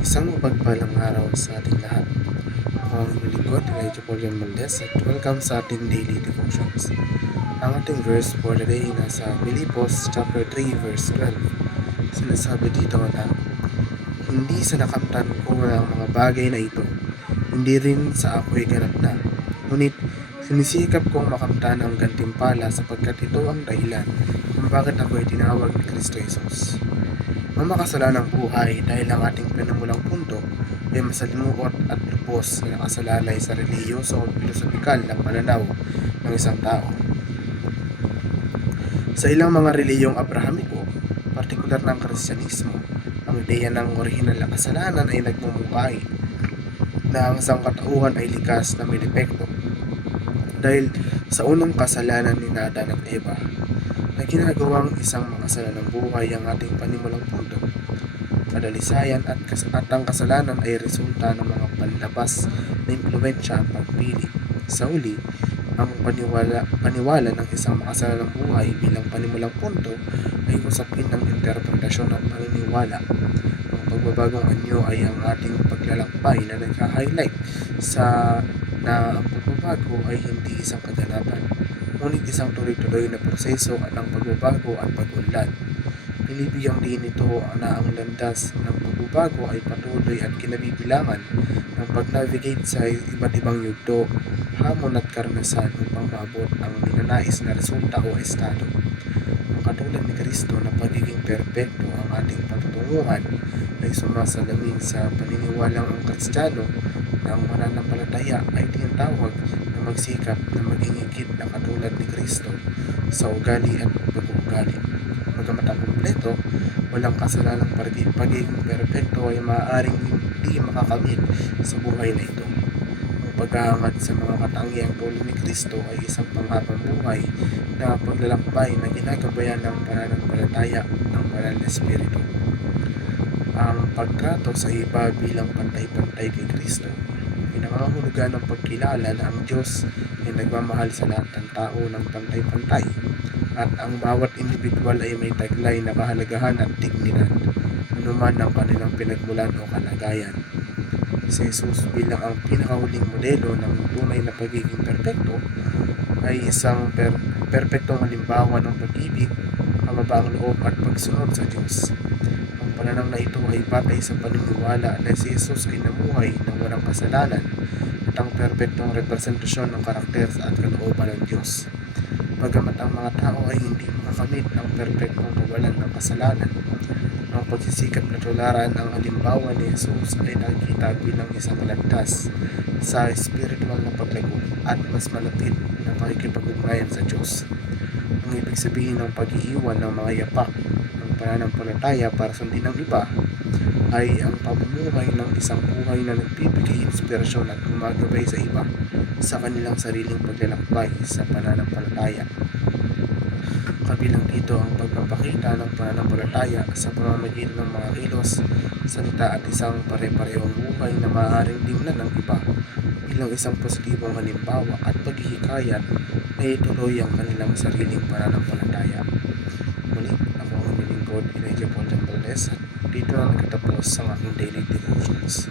Isang mapagpalang araw sa ating lahat. Ako ang lingkod, Paul Jan Valdez at welcome sa ating daily devotions. Ang ating verse for the day nasa Filipos chapter 3 verse 12. Sinasabi dito na hindi sa nakamtan ko ang mga bagay na ito, hindi rin sa ako'y ganap na. Ngunit sinisikap kong makamtan ang gantimpala sapagkat ito ang dahilan kung bakit ako'y tinawag ni Kristo Jesus. Ang makasalanang buhay dahil ang ating pinumulang punto ay masalimuot at lubos na nakasalalay sa relihiyoso o filosofikal na pananaw ng isang tao. Sa ilang mga reliyong Abrahamiko, partikular ng Kristyanismo, ang ideya ng orihinal na kasalanan ay nagmumungkahi na ang sangkatauhan ay likas na may depekto dahil sa unang kasalanan ni Adan at Eva na ginagawang isang makasalanang buhay ang ating panimulang punto. Kadalisayan at, kas at ang kasalanan ay resulta ng mga panlabas na impluensya at pagpili. Sa uli, ang paniwala, paniwala ng isang makasalanang buhay bilang panimulang punto ay usapin ng interpretasyon at paniniwala. Ang pagbabagong anyo ay ang ating paglalakbay na nagka-highlight sa na ang pagbabago ay hindi isang kaganapan, ngunit isang tuloy-tuloy na proseso ng pagbabago at pag-unlad. Pinibigyang din ito na ang landas ng pagbabago ay patuloy at kinabibilangan ng pag-navigate sa iba't ibang yugto, hamon at karanasan upang maabot ang ninanais na resulta o estado. Ang katulad ni Kristo na pagiging perpekto ang ating patutunguhan ay sumasalamin sa paniniwalang ang Kristiyano na ang mananampalataya ay tinatawag na magsikap na maging higit na katulad ni Kristo sa ugali at pag-uugali. Bagamat ang kumpleto, walang kasalanang pagi- pagiging perpekto ay maaaring hindi makakamit sa buhay na ito. Ang paghahangad sa mga katangiang tulad ni Kristo ay isang panghabang buhay na paglalakbay na ginagabayan ng pananampalataya ng banal na Espiritu. Ang pagtrato sa iba bilang pantay-pantay kay Kristo pinangangahulugan ng pagkilala na ang Diyos ay nagmamahal sa lahat ng tao ng pantay-pantay at ang bawat individual ay may taglay na kahalagahan at dignidad anuman ang kanilang pinagmulan o kalagayan. Si Jesus bilang ang pinakahuling modelo ng tunay na pagiging perpekto ay isang per perpektong halimbawa ng pag-ibig, kababaang loob at pagsunod sa Diyos. Ang pananaw na ay batay sa paniniwala na si Jesus ay namuhay ng walang kasalanan at ang perpektong representasyon ng karakter at kalooban ng Diyos. Bagamat ang mga tao ay hindi makakamit ng perpektong kawalan ng kasalanan, ang pagsisikap na tularan ang halimbawa ni Jesus ay nakikita bilang isang landas sa espiritual na paglago at mas malapit na pakikipag-ugnayan sa Diyos. Ang ibig sabihin ng pag-iiwan ng mga yapak pananampalataya para sundin ng iba ay ang pamumuhay ng isang buhay na nagbibigay inspirasyon at gumagabay sa iba sa kanilang sariling paglalakbay sa pananampalataya. Kabilang dito ang pagpapakita ng pananampalataya sa pamamagitan ng mga kilos, salita at isang pare-parehong buhay na maaaring tingnan ng iba bilang isang positibong halimbawa at paghihikayat na ituloy ang kanilang sariling pananampalataya. Muli, ako Valdez at dito na nagtatapos ang aking daily devotions.